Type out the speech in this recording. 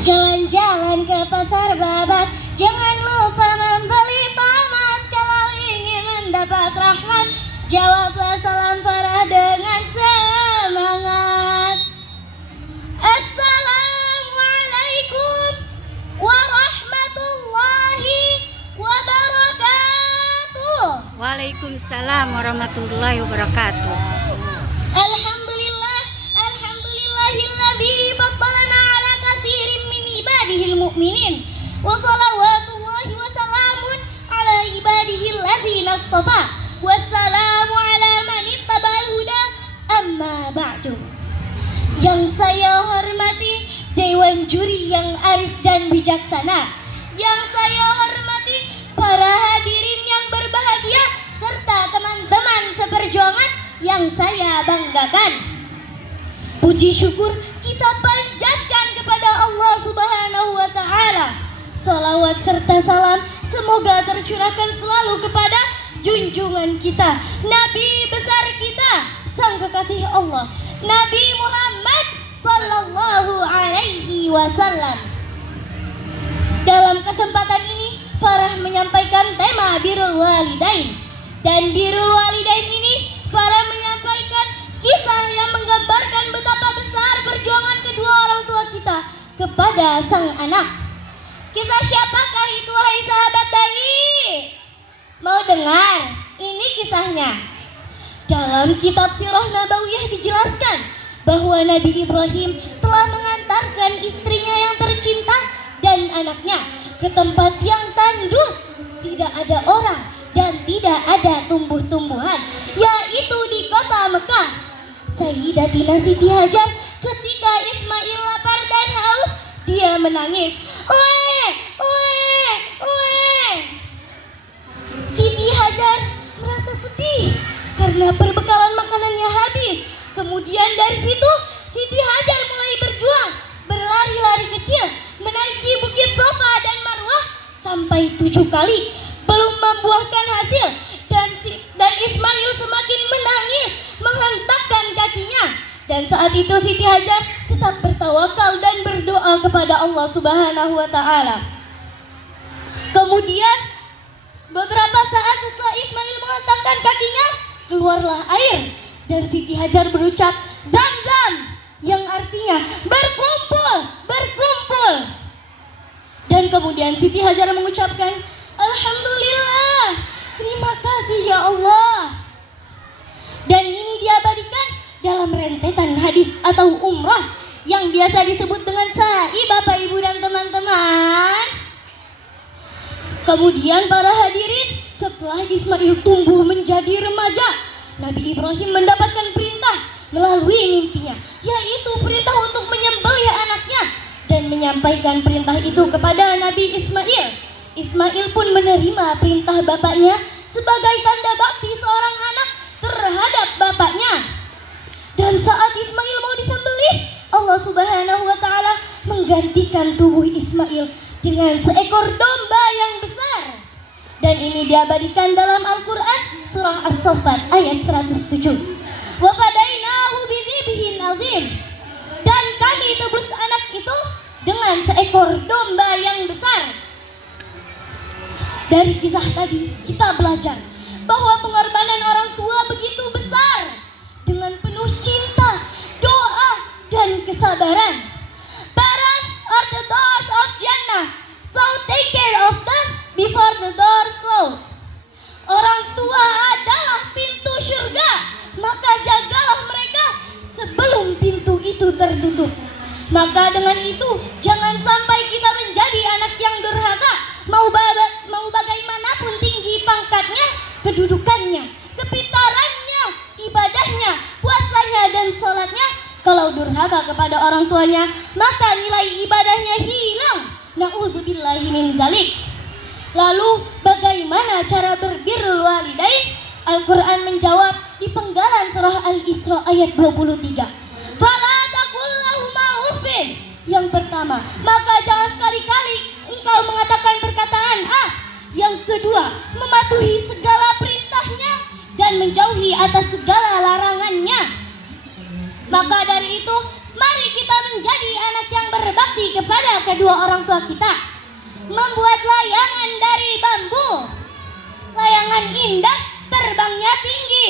Jalan-jalan ke pasar babat, jangan lupa membeli tomat. Kalau ingin mendapat rahmat, jawablah salam farah dengan semangat. Assalamualaikum warahmatullahi wabarakatuh. Waalaikumsalam warahmatullahi wabarakatuh. Alhamdulillahilladzi faddalana ala katsirin min ibadihil mu'minin. Wa shalawatullahi wa salamun ala ibadihil ladzina istafa. Wassalamu ala man ittaba'al huda. Amma ba'du. Yang saya hormati Dewan Juri yang arif dan bijaksana, yang saya hormati para hadirin yang berbahagia, serta teman-teman seperjuangan yang saya banggakan. Puji syukur kita panjatkan kepada Allah Subhanahu wa Ta'ala. Salawat serta salam semoga tercurahkan selalu kepada junjungan kita, Nabi besar kita, sang kekasih Allah, Nabi Muhammad Sallallahu Alaihi Wasallam. Dalam kesempatan ini, Farah menyampaikan tema Birrul Walidain. Dan Birrul Walidain ini, Farah menyampaikan kisah yang menggambarkan betapa besar perjuangan kedua orang tua kita kepada sang anak. Kisah siapakah itu, hai sahabat dai? Mau dengar? Ini kisahnya. Dalam kitab Sirah Nabawiyah dijelaskan bahwa Nabi Ibrahim telah mengantarkan istrinya yang tercinta dan anaknya ke tempat yang tandus, tidak ada orang dan tidak ada tumbuh-tumbuhan, yaitu di kota Mekah. Sayyidatina Siti Hajar ketika Ismail lapar dan haus, dia menangis. Oe, oe, oe. Siti Hajar merasa sedih karena perbekalan makanannya habis. Kemudian dari situ Siti Hajar mulai berjuang, berlari-lari kecil, menaiki bukit Safa dan Marwah sampai 7 kali, belum membuahkan hasil. Dan Ismail semakin menangis, menghentakkan kakinya. Dan saat itu Siti Hajar tetap bertawakal dan berdoa kepada Allah Subhanahu wa Ta'ala. Kemudian beberapa saat setelah Ismail menghentakkan kakinya, keluarlah air. Dan Siti Hajar berucap Zam-zam, yang artinya berkumpul, berkumpul. Dan kemudian Siti Hajar mengucapkan Alhamdulillah, terima kasih ya Allah. Dan ini diabadikan dalam rentetan hadis atau umrah yang biasa disebut dengan sa'i, Bapak Ibu dan teman-teman. Kemudian para hadirin, setelah Ismail tumbuh menjadi remaja, Nabi Ibrahim mendapatkan perintah melalui mimpinya, yaitu perintah untuk menyembelih anaknya dan menyampaikan perintah itu kepada Nabi Ismail. Ismail pun menerima perintah bapaknya sebagai tanda bakti seorang anak terhadap bapaknya. Dan saat Ismail mau disembelih, Allah Subhanahu wa Ta'ala menggantikan tubuh Ismail dengan seekor domba yang besar. Dan ini diabadikan dalam Al-Quran surah As-Saffat ayat 107. Wa fadainahu bidzibhin azim. Dan kami tebus anak itu dengan seekor domba yang besar. Dari kisah tadi kita belajar bahwa pengorbanan orang tua begitu besar, dengan penuh cinta, doa, dan kesabaran. Parents are the doors of Jannah, so take care of them before the doors close. Orang tua adalah pintu surga, maka jagalah mereka sebelum pintu itu tertutup. Maka dengan itu jangan sampai kita menjadi anak yang durhaka, mau bagaimanapun tinggi pangkatnya, kedudukannya, kepintarannya, ibadahnya, puasanya dan sholatnya. Kalau durhaka kepada orang tuanya, maka nilai ibadahnya hilang. Na'udzubillahi min zalik. Lalu bagaimana cara berbirrul walidain? Al-Quran menjawab di penggalan surah Al-Isra ayat 23. Fala taqul lahuma uffin. Yang pertama, maka jangan sekali-kali engkau mengatakan perkataan ah. Yang kedua, mematuhi segala perintahnya dan menjauhi atas segala larangannya. Maka dari itu, mari kita menjadi anak yang berbakti kepada kedua orang tua kita. Membuat layangan dari bambu. Layangan indah, terbangnya tinggi.